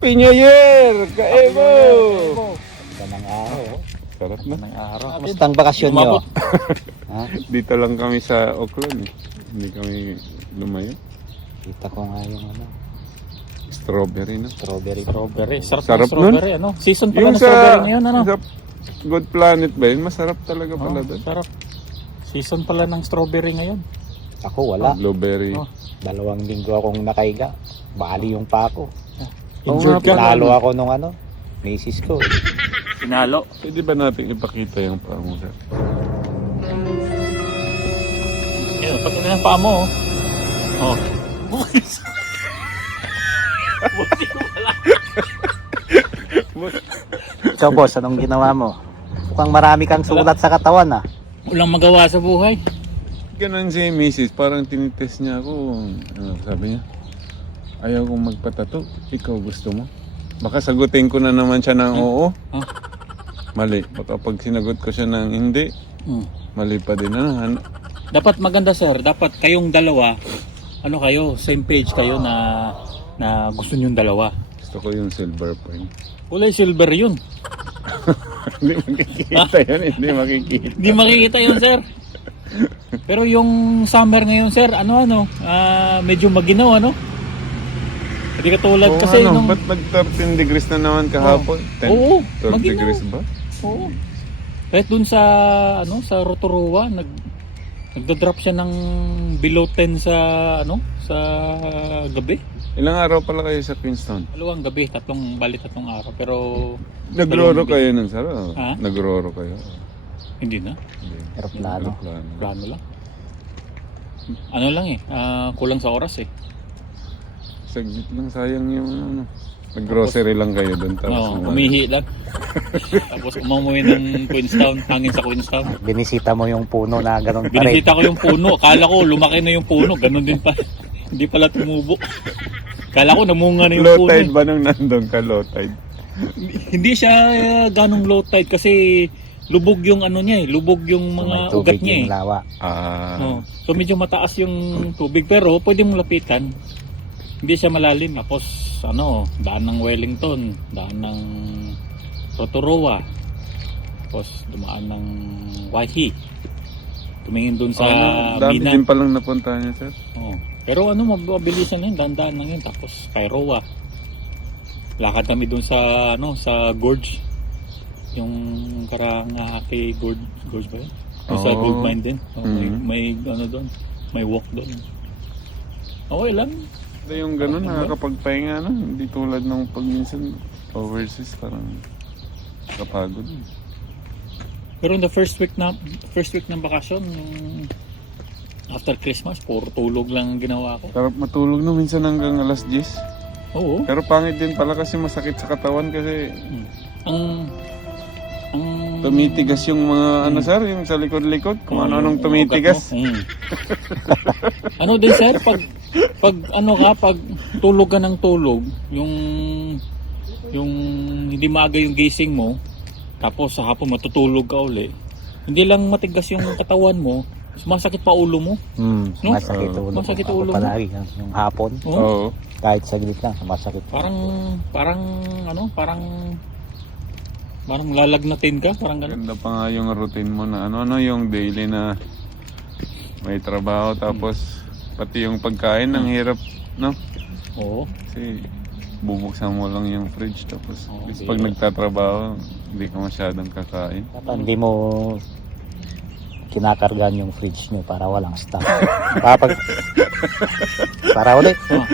Happy New Year! Kaebo! Ganda ng araw. Sarap na. Ng araw. Kamusta ang bakasyon nyo? Dito lang kami sa Auckland eh. Hindi kami lumayo. Kita ko nga yung ano, Strawberry na. strawberry. Strawberry. Sarap, Sarap strawberry, ano? Season pala Yung ng strawberry ngayon, ano? sa Good Planet ba yun? Masarap talaga Oh, pala doon. sarap. Season pala ng strawberry ngayon. Ako wala. Blueberry. Oh. Dalawang linggo akong nakaiga. Bali yung pa ako. Injured ka. Tinalo ako nung ano, misis ko. Pinalo. Pwede ba natin ipakita yung pamo sir? Yan, pati na ng paa mo, oh. Oh. So boss, anong ginawa mo? Mukhang marami kang sulat sa katawan ah. Walang magawa sa buhay. Ganun si Mrs. Parang tinitest niya ako. Ano, sabi niya, ayaw kong magpatato. Ikaw gusto mo? Baka sagutin ko na naman siya ng oo. Huh? Mali. Baka pag sinagot ko siya ng hindi, Hmm. mali pa din. Ano? Han- Dapat maganda sir, dapat kayong dalawa, ano kayo, same page kayo na na gusto niyong dalawa. Gusto ko yung silver point. Kulay silver yun. hindi makikita yan. Hindi makikita. Hindi makikita yun sir. Pero yung summer ngayon sir, ano ano, ah, medyo maginaw ano. Hindi katulad Oo, kasi ano, nung... ba't nag 13 degrees na naman kahapon? 10, Oo, 12 maginaw. degrees ba? Oo. Kahit dun sa ano sa Rotorua nag nagda-drop siya ng below 10 sa ano sa gabi. Ilang araw pala kayo sa Queenstown? Dalawang gabi, tatlong bali tatlong araw pero Nagroro Dalawang kayo nun, sir? Oh. Ha? Nagroro kayo? hindi na. Hindi. Aeroplano. Aeroplano. Plano lang. Ano lang eh, ah, kulang sa oras eh. Saglit lang, sayang yung ano. Nag-grocery lang kayo doon. Tapos Oo, umali. umihi lang. Tapos umuwi ng Queenstown, hangin sa Queenstown. Binisita mo yung puno na ganun pa rin. Binisita ko yung puno. Akala ko lumaki na yung puno. Ganon din pa. Hindi pala tumubo. Akala ko namunga na yung Low puno. tide ba nung nandun ka? Low tide? Hindi siya uh, ganong low tide kasi lubog yung ano niya eh. Lubog yung So, may mga tubig ugat niya eh. yung lawa. Ah. Oh. So medyo mataas yung tubig pero pwede mong lapitan. Hindi siya malalim. Tapos ano, daan ng Wellington, daan ng Rotorua. Tapos dumaan ng Wahi. Tumingin dun sa Ah, dami Mina. din palang napunta niya, sir. Oh. Pero ano, mabilisan yun, daan-daan lang yun. Tapos Kairoa. Lakad kami dun sa ano, sa gorge. Yung Karangahake Gorge, gorge ba yun? Yung sa gold mine din. Oh, may, Mhm. may ano doon, may walk doon. Okay lang. Ito yung ganun, nakakapagpahinga na. Hindi tulad nung pag minsan overseas, parang kapagod. Pero in the first week na first week ng bakasyon, yung after Christmas, puro tulog lang ang ginawa ko. Sarap matulog no, minsan hanggang alas 10. Oo. Pero pangit din pala kasi masakit sa katawan kasi Ang ang tumitigas yung mga ano sir, yung sa likod-likod, kung Oo, ano-anong yung tumitigas. mo. Mm. ano din sir, pag pag ano ka, pag tulog ka ng tulog, yung yung hindi maaga yung gising mo, tapos sa hapon matutulog ka uli. Hindi lang matigas yung katawan mo, sumasakit pa ulo mo. Hmm, No? masakit ulo. Masakit ulo mo. palagi, yung hapon, Oh. Oo. kahit saglit lang, masakit. Parang parang ano, parang parang lalagnatin ka, parang ganun. Ganda pa nga yung routine mo na ano-ano yung daily na may trabaho tapos pati yung pagkain ang hirap, no? Oo. Kasi bubuksan mo lang yung fridge tapos Oo, pag ba? nagtatrabaho, hindi ka masyadong kakain. Dapat hindi mo kinakargan yung fridge mo para walang stock. Kapag para ulit. Oh.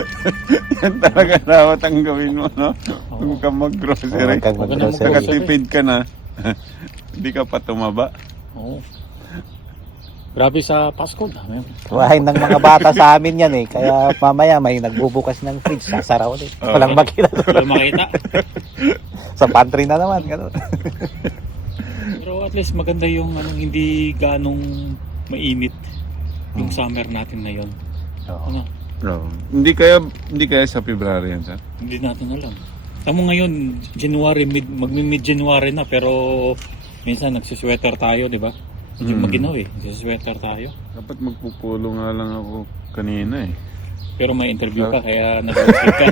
Yan talaga dapat ang gawin mo, no? Kung ka mag-grocery. Huwag kang Huwag ka na mag-grocery. Nakatipid ka na. Hindi ka pa tumaba. Oo. Grabe sa Pasko, dami. Kuhain ng mga bata sa amin yan eh. Kaya mamaya may nagbubukas ng fridge, sasara ulit. Oo. Walang makita. Wala makita. sa pantry na naman. Ganun. Pero at least maganda yung ano, hindi ganong mainit yung summer natin ngayon. Oo. Ano, No. Hindi kaya hindi kaya sa February yan, sir? hindi natin alam. Tamo ngayon, January, mid, magmi-mid January na pero minsan nagsisweater tayo, di ba? Medyo Mm. maginaw eh, nagsisweater tayo. Dapat magpupulo nga lang ako kanina eh. Pero may interview ka kaya nag-sleep ka.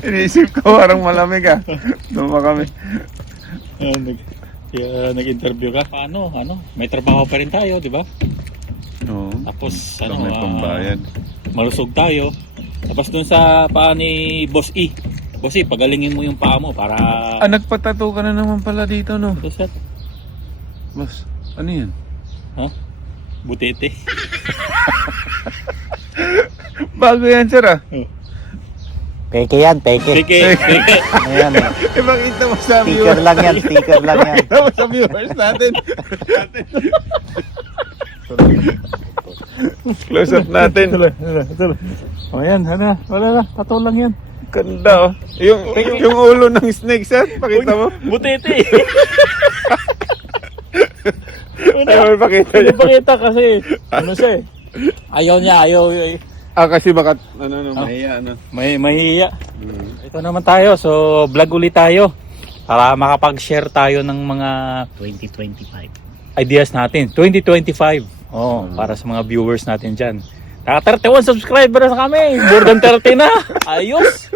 Inisip ko parang malamig ah. Duma kami. Ah, nag, kaya nag-interview ka. Paano? Ano? May trabaho pa rin tayo, di ba? Oo. Tapos, Ano, ano, may ah, pambayad. malusog tayo. Tapos dun sa paa ni Boss E. Boss E, pagalingin mo yung paa mo para... Ah, nagpatato ka na naman pala dito, no? Ito, sir. Boss, ano yan? Ha? Butete. Bago yan, sir ah. Peke yan, peke. Peke, peke. Ayan, eh. Eh, makita mo sa Sticker viewers. lang yan, sticker lang yan. Makita mo sa viewers natin. Close up natin. O yan, ano, wala na, tato lang yan. Ganda oh. Yung, yung ulo ng snake, sir. Pakita mo. Butete. Ayaw, pakita Hindi niya. pakita kasi, ano siya eh. Ayaw niya, ayaw. eh. Ah, kasi baka, ano, ano, mahiya, ano. May mahihiya. Hmm. Ito naman tayo, so vlog ulit tayo. Para makapag-share tayo ng mga 2025. ideas natin. 2025. Oh, para sa mga viewers natin dyan. Naka 31 subscribers na kami. More than 30 na. Ayos.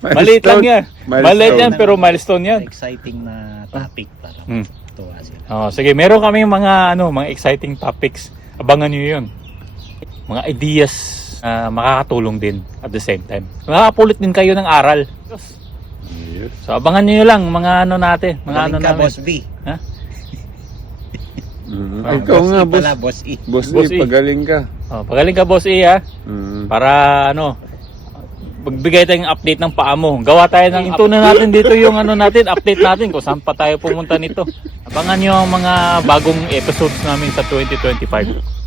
Maliit lang yan. Maliit yan pero milestone yan. Exciting na topic para Hmm. tuwa sila. Oh, sige, meron kami mga ano, mga exciting topics. Abangan niyo 'yun. Mga ideas na makakatulong din at the same time. Makakapulit din kayo ng aral. Yes. So abangan niyo lang mga ano natin, mga ano Magaling ka, namin. Boss B. Mhm. Ah, Ikaw nga, boss. pala, Boss E. Boss, Boss E, E. pagaling ka. Oh, pagaling ka boss E ha. Mhm. para ano magbigay tayong update ng paa mo. Gawa tayo ng ito na natin dito yung ano natin, update natin kung saan pa tayo pumunta nito. Abangan nyo ang mga bagong episodes namin sa 2025.